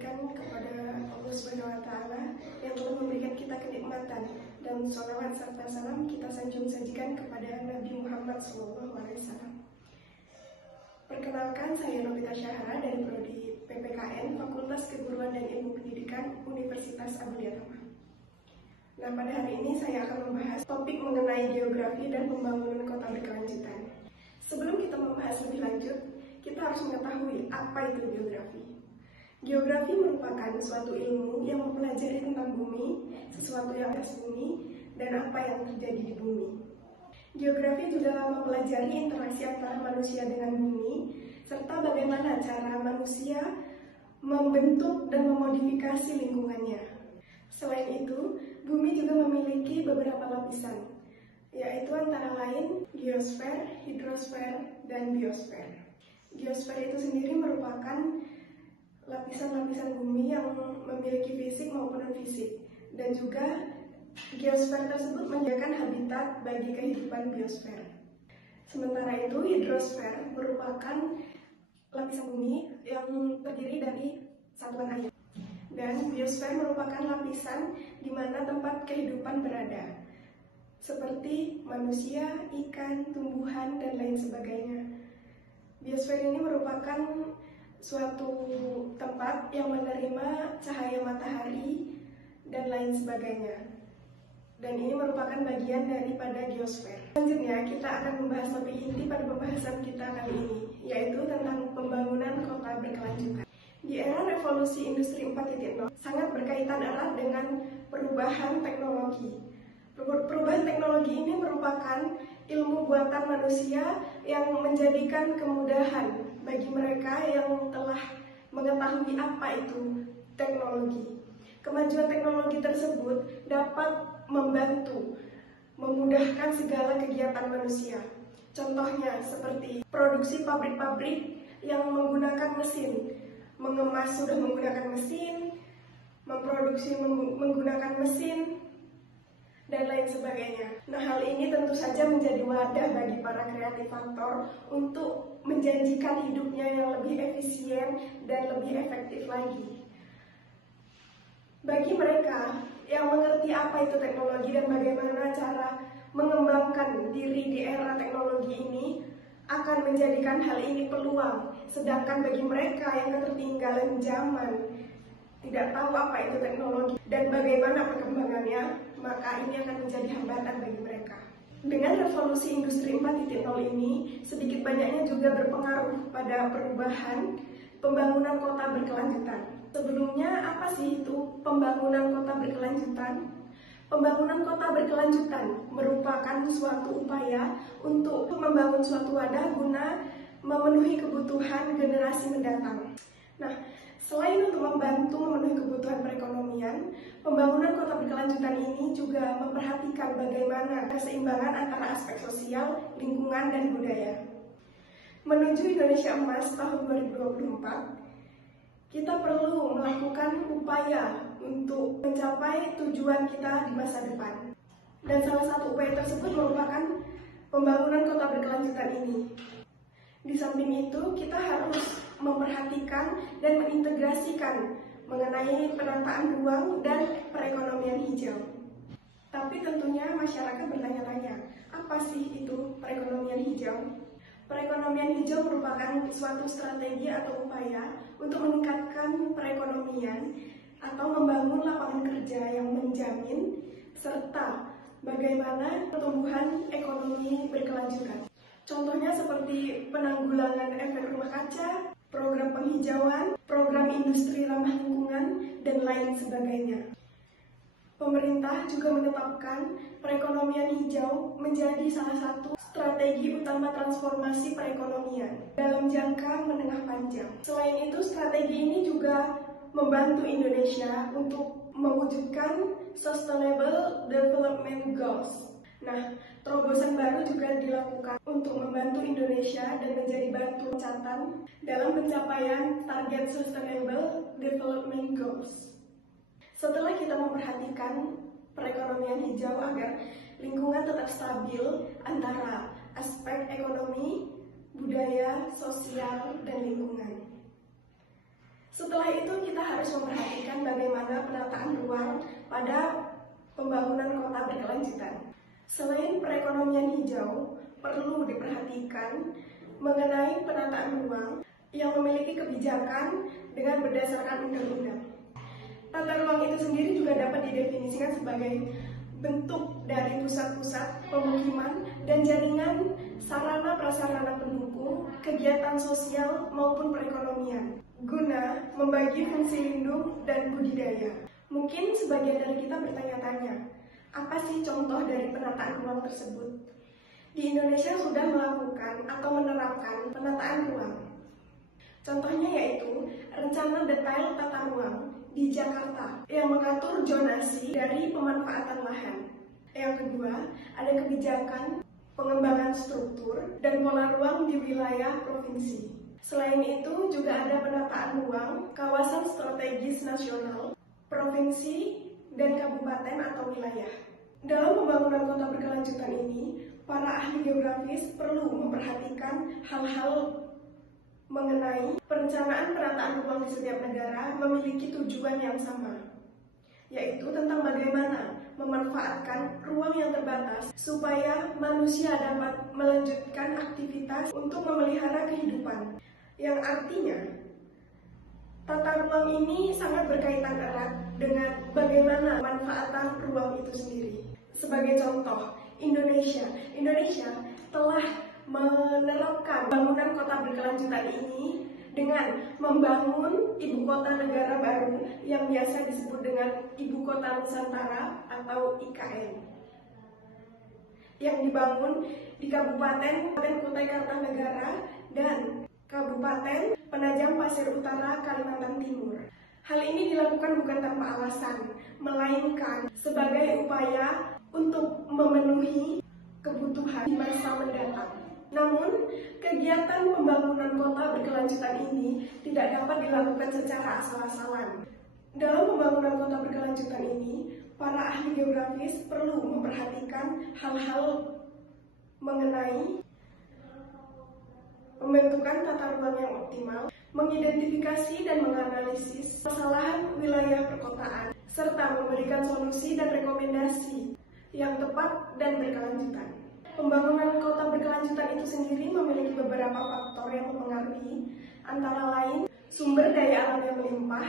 panjatkan kepada Allah Subhanahu wa Ta'ala yang telah memberikan kita kenikmatan, dan sholawat serta salam kita sajikan kepada Nabi Muhammad SAW. Perkenalkan, saya Novita Syahra dari Prodi PPKN Fakultas Keguruan dan Ilmu Pendidikan Universitas Abu Dhabi. Nah, pada hari ini saya akan membahas topik mengenai geografi dan pembangunan kota berkelanjutan. Sebelum kita membahas lebih lanjut, kita harus mengetahui apa itu geografi. Geografi merupakan suatu ilmu yang mempelajari tentang bumi, sesuatu yang atas bumi, dan apa yang terjadi di bumi. Geografi juga mempelajari interaksi antara manusia dengan bumi, serta bagaimana cara manusia membentuk dan memodifikasi lingkungannya. Selain itu, bumi juga memiliki beberapa lapisan, yaitu antara lain geosfer, hidrosfer, dan biosfer. Geosfer itu sendiri merupakan lapisan-lapisan bumi yang memiliki fisik maupun non-fisik, dan juga geosfer tersebut menyediakan habitat bagi kehidupan biosfer. Sementara itu, hidrosfer merupakan lapisan bumi yang terdiri dari satuan air, dan biosfer merupakan lapisan di mana tempat kehidupan berada, seperti manusia, ikan, tumbuhan, dan lain sebagainya. Biosfer ini merupakan suatu tempat yang menerima cahaya matahari dan lain sebagainya. Dan ini merupakan bagian daripada geosfer. Selanjutnya, kita akan membahas topik inti pada pembahasan kita kali ini, yaitu tentang pembangunan kota berkelanjutan. Di era revolusi industri 4.0 sangat berkaitan erat dengan perubahan teknologi. Perubahan teknologi ini merupakan ilmu buatan manusia yang menjadikan kemudahan bagi mereka yang telah mengetahui apa itu teknologi. Kemajuan teknologi tersebut dapat membantu, memudahkan segala kegiatan manusia. Contohnya seperti produksi pabrik-pabrik yang menggunakan mesin, mengemas sudah menggunakan mesin, memproduksi menggunakan mesin, dan lain sebagainya. Nah, hal ini tentu saja menjadi wadah bagi para kreativator untuk menjanjikan hidupnya yang lebih efisien dan lebih efektif lagi. Bagi mereka yang mengerti apa itu teknologi dan bagaimana cara mengembangkan diri di era teknologi ini, akan menjadikan hal ini peluang. Sedangkan bagi mereka yang ketertinggalan zaman, tidak tahu apa itu teknologi dan bagaimana perkembangannya, maka ini akan menjadi hambatan bagi mereka. Dengan revolusi industri 4.0 ini, sedikit banyaknya juga berpengaruh pada perubahan pembangunan kota berkelanjutan. Sebelumnya, apa sih itu pembangunan kota berkelanjutan? Pembangunan kota berkelanjutan merupakan suatu upaya untuk membangun suatu wadah guna memenuhi kebutuhan generasi mendatang. Nah, selain untuk membantu memenuhi kebutuhan perekonomian, pembangunan kota berkelanjutan ini juga memperhatikan bagaimana keseimbangan antara aspek sosial, lingkungan, dan budaya. Menuju Indonesia Emas tahun 2024, kita perlu melakukan upaya untuk mencapai tujuan kita di masa depan. Dan salah satu upaya tersebut merupakan pembangunan kota berkelanjutan ini. Di samping itu, kita harus memperhatikan dan mengintegrasikan mengenai penataan ruang dan perekonomian hijau. Tapi tentunya masyarakat bertanya-tanya, apa sih itu perekonomian hijau? Perekonomian hijau merupakan suatu strategi atau upaya untuk meningkatkan perekonomian atau membangun lapangan kerja yang menjamin serta bagaimana pertumbuhan ekonomi berkelanjutan. Contohnya seperti penanggulangan efek rumah kaca, program penghijauan, program industri ramah lingkungan, dan lain sebagainya. Pemerintah juga menetapkan perekonomian hijau menjadi salah satu strategi utama transformasi perekonomian dalam jangka menengah panjang. Selain itu, strategi ini juga membantu Indonesia untuk mewujudkan Sustainable Development Goals. Nah, terobosan baru juga dilakukan untuk membantu Indonesia dan menjadi batu loncatan dalam pencapaian target Sustainable Development Goals. Setelah kita memperhatikan perekonomian hijau agar lingkungan tetap stabil antara aspek ekonomi, budaya, sosial, dan lingkungan. Setelah itu kita harus memperhatikan bagaimana penataan ruang pada pembangunan kota berkelanjutan. Selain perekonomian hijau, perlu diperhatikan mengenai penataan ruang yang memiliki kebijakan dengan berdasarkan undang-undang. Tata ruang itu sendiri juga dapat didefinisikan sebagai bentuk dari pusat-pusat pemukiman dan jaringan sarana prasarana pendukung kegiatan sosial maupun perekonomian guna membagi fungsi lindung dan budidaya. Mungkin sebagian dari kita bertanya-tanya, apa sih contoh dari penataan ruang tersebut? Di Indonesia sudah melakukan atau menerapkan penataan ruang. Contohnya yaitu rencana detail tata ruang di Jakarta yang mengatur zonasi dari pemanfaatan lahan. Yang kedua, ada kebijakan pengembangan struktur dan pola ruang di wilayah provinsi. Selain itu, juga ada penataan ruang kawasan strategis nasional, provinsi, dan kabupaten atau wilayah. Dalam pembangunan kota berkelanjutan ini, para ahli geografis perlu memperhatikan hal-hal mengenai perencanaan penataan ruang di setiap negara memiliki tujuan yang sama, yaitu tentang bagaimana memanfaatkan ruang yang terbatas supaya manusia dapat melanjutkan aktivitas untuk memelihara kehidupan, yang artinya tata ruang ini sangat berkaitan erat dengan bagaimana pemanfaatan ruang itu sendiri. Sebagai contoh, Indonesia telah menerapkan bangunan kota berkelanjutan ini dengan membangun ibu kota negara baru yang biasa disebut dengan Ibu Kota Nusantara atau IKN, yang dibangun di Kabupaten Kutai Kartanegara dan Kabupaten Penajam Pasir Utara, Kalimantan Timur. Hal ini dilakukan bukan tanpa alasan, melainkan sebagai upaya untuk memenuhi kebutuhan di masa mendatang. Namun, kegiatan pembangunan kota berkelanjutan ini tidak dapat dilakukan secara asal-asalan. Dalam pembangunan kota berkelanjutan ini, para ahli geografis perlu memperhatikan hal-hal mengenai pembentukan tata ruang yang optimal, mengidentifikasi dan menganalisis kesalahan wilayah perkotaan, serta memberikan solusi dan rekomendasi yang tepat dan berkelanjutan. Pembangunan kota berkelanjutan itu sendiri memiliki beberapa faktor yang mempengaruhi, antara lain sumber daya alam yang melimpah,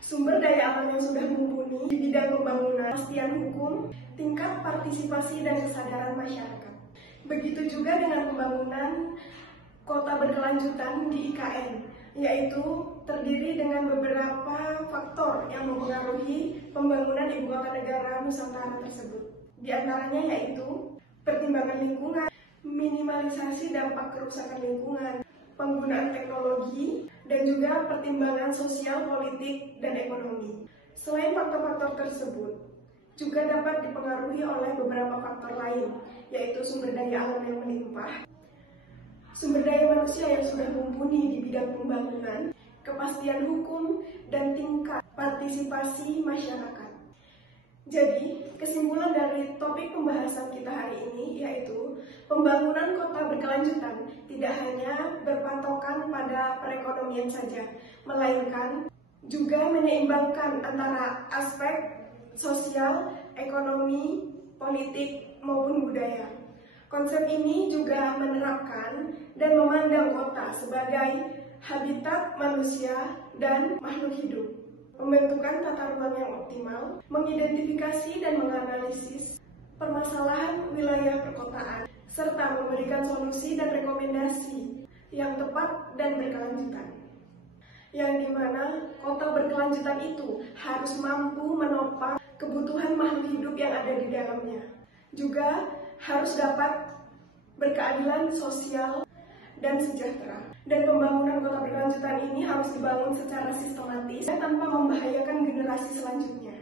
sumber daya alam yang sudah mumpuni di bidang pembangunan, kepastian hukum, tingkat partisipasi dan kesadaran masyarakat. Begitu juga dengan pembangunan kota berkelanjutan di IKN, yaitu terdiri dengan beberapa faktor yang mempengaruhi pembangunan ibu kota negara Nusantara tersebut. Di antaranya yaitu pertimbangan lingkungan, minimalisasi dampak kerusakan lingkungan, penggunaan teknologi, dan juga pertimbangan sosial, politik, dan ekonomi. Selain faktor-faktor tersebut, juga dapat dipengaruhi oleh beberapa faktor lain, yaitu sumber daya alam yang melimpah, sumber daya manusia yang sudah mumpuni di bidang pembangunan, kepastian hukum, dan tingkat partisipasi masyarakat. Jadi, kesimpulan dari topik pembahasan kita hari ini yaitu pembangunan kota berkelanjutan tidak hanya berpatokan pada perekonomian saja, melainkan juga menyeimbangkan antara aspek sosial, ekonomi, politik, maupun budaya. Konsep ini juga menerapkan dan memandang kota sebagai habitat manusia dan makhluk hidup. Pembentukan tata ruang yang optimal, mengidentifikasi dan menganalisis permasalahan wilayah perkotaan, serta memberikan solusi dan rekomendasi yang tepat dan berkelanjutan. Yang dimana kota berkelanjutan itu harus mampu menopang kebutuhan makhluk hidup yang ada di dalamnya. Juga harus dapat berkeadilan sosial dan sejahtera. Dan pembangunan kota berkelanjutan ini harus dibangun secara sistematis tanpa membahayakan generasi selanjutnya.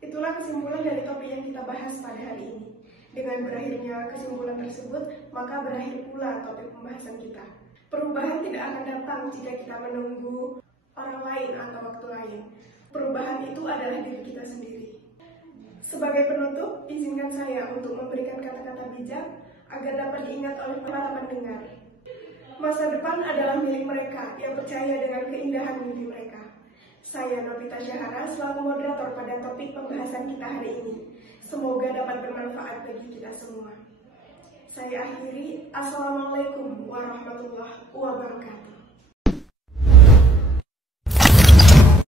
Itulah kesimpulan dari topik yang kita bahas pada hari ini. Dengan berakhirnya kesimpulan tersebut, maka berakhir pula topik pembahasan kita. Perubahan tidak akan datang jika kita menunggu orang lain atau waktu lain. Perubahan itu adalah diri kita sendiri. Sebagai penutup, izinkan saya untuk memberikan kata-kata bijak agar dapat diingat oleh para pendengar. Masa depan adalah milik mereka yang percaya dengan keindahan mimpi mereka. Saya Novita Syahara selaku moderator pada topik pembahasan kita hari ini. Semoga dapat bermanfaat bagi kita semua. Saya akhiri. Assalamualaikum warahmatullahi wabarakatuh.